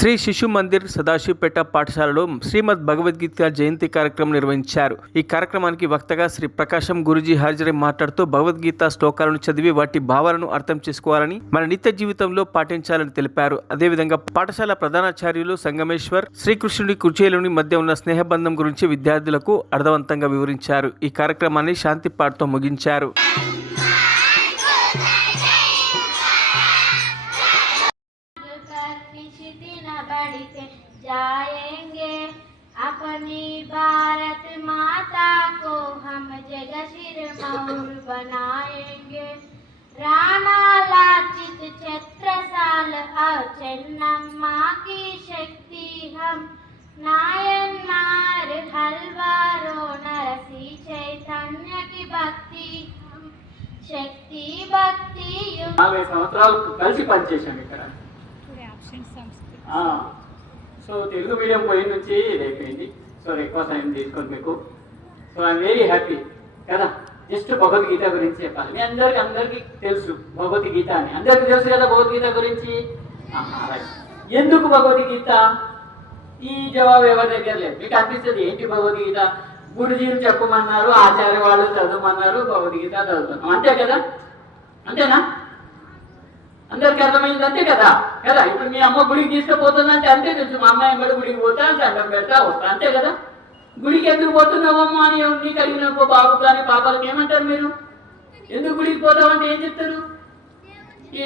శ్రీ శిశు మందిర్ సదాశివపేట పాఠశాలలో శ్రీమద్ భగవద్గీత జయంతి కార్యక్రమం నిర్వహించారు. ఈ కార్యక్రమానికి వక్తగా శ్రీ ప్రకాశం గురూజీ హాజరై మాట్లాడుతూ భగవద్గీత శ్లోకాలను చదివి వాటి భావాలను అర్థం చేసుకోవాలని, మన నిత్య జీవితంలో పాటించాలని తెలిపారు. అదేవిధంగా పాఠశాల ప్రధానాచార్యులు సంగమేశ్వర్ శ్రీకృష్ణుడి కుచేలుని మధ్య ఉన్న స్నేహబంధం గురించి విద్యార్థులకు అర్థవంతంగా వివరించారు. ఈ కార్యక్రమాన్ని శాంతి పాటతో ముగించారు. जाएंगे अपनी भारत माता को हम जग सिरमौर बनाएंगे। राणा लाचित छत्रसाल और चेन्नम्मा की शक्ति हम नायन्नार हलवारों नरसी चैतन्य की भक्ति हम शक्ति भक्ति సంవత్సరాలు కలిసి పనిచేశాను ఇక్కడ. సో తెలుగు మీడియం పోయి నుంచి అయిపోయింది. సో ఎక్కువ టైం తీసుకొని మీకు. సో ఐఎమ్ వెరీ హ్యాపీ కదా. జస్ట్ భగవద్గీత గురించి చెప్పాలి. మీ అందరికీ తెలుసు భగవద్గీత అని, అందరికీ తెలుసు కదా భగవద్గీత గురించి. ఎందుకు భగవద్గీత? ఈ జవాబు ఎవరి దగ్గర లేదు. మీకు అనిపిస్తుంది ఏంటి భగవద్గీత? గురుజీలు చెప్పమన్నారు, ఆచార్య వాళ్ళు చదవమన్నారు, భగవద్గీత చదువుతున్నాం, అంతే కదా? అంతేనా? అందరికి అర్థమైంది, అంతే కదా? కదా ఇప్పుడు మీ అమ్మ గుడికి తీసుకుపోతుందంటే అంతే తెలుసు. మా అమ్మాయి కూడా గుడికి పోతా, దండం పెడతా వస్తా, అంతే కదా? గుడికి ఎందుకు పోతున్నావమ్మా అని నీకు అడిగినప్పుడు బాబు కానీ పాపాలకి ఏమంటారు మీరు? ఎందుకు గుడికి పోతామంటే ఏం చెప్తారు?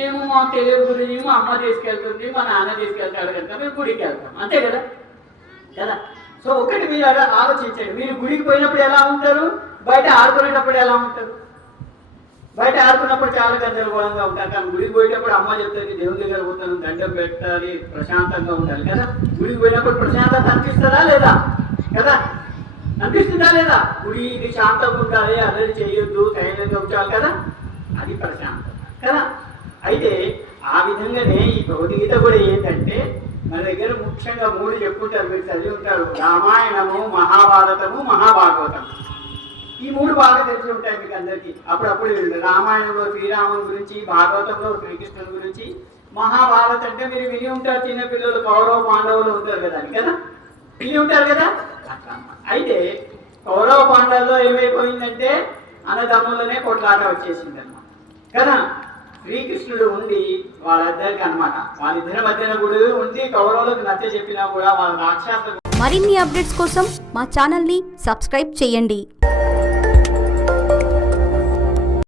ఏమో మాకు తెలియదు గురించి, మా అమ్మ తీసుకెళ్తుంది, మా నాన్న తీసుకెళ్తాడు కనుక మేము గుడికి వెళ్తాం, అంతే కదా? కదా. సో ఒకటి మీరు ఆలోచించండి. మీరు గుడికి పోయినప్పుడు ఎలా ఉంటారు, బయట ఆడుకునేటప్పుడు ఎలా ఉంటారు? బయట ఆడుకున్నప్పుడు చాలా గందరగోళంగా ఉంటారు, కానీ గుడికి పోయేటప్పుడు అమ్మ చెప్తుంది దేవుని దగ్గర పోతాను, దండం పెట్టాలి, ప్రశాంతంగా ఉండాలి కదా. గుడికి పోయినప్పుడు ప్రశాంతత అనిపిస్తుందా లేదా? కదా, అనిపిస్తుందా లేదా? గుడికి శాంతంగా ఉండాలి, అదే చేయొద్దు, సైలెంట్గా ఉంచాలి కదా, అది ప్రశాంతత కదా. అయితే ఆ విధంగానే ఈ భగవద్గీత కూడా ఏంటంటే మన దగ్గర ముఖ్యంగా 3 చెప్పుకుంటారు, మీరు చదివి ఉంటారు. రామాయణము, మహాభారతము, మహాభాగవతం. ఈ 3 బాగా తెలిసి ఉంటాయి మీకు అందరికీ. అప్పుడప్పుడు రామాయణంలో శ్రీరాముని గురించి, భాగవతంలో శ్రీకృష్ణుని గురించి, మహాభారత్ అంటే మీరు విని ఉంటారు, చిన్న పిల్లలు కౌరవ పాండవులు ఉంటారు కదా అని కదా, విని ఉంటారు కదా. అయితే కౌరవ పాండవుల్లో ఏమైపోయిందంటే అన్నదమ్ములనే కొట్లాట వచ్చేసింది అన్నమాట కదా. శ్రీకృష్ణుడు ఉండి వాళ్ళిద్దరికి అనమాట, వాళ్ళిద్దరి మధ్యన కూడా ఉండి కౌరవులకు నచ్చ చెప్పినా కూడా వాళ్ళ రాక్షసులకు. మరిన్ని అప్డేట్స్ కోసం మా ఛానల్ని సబ్స్క్రైబ్ చేయండి.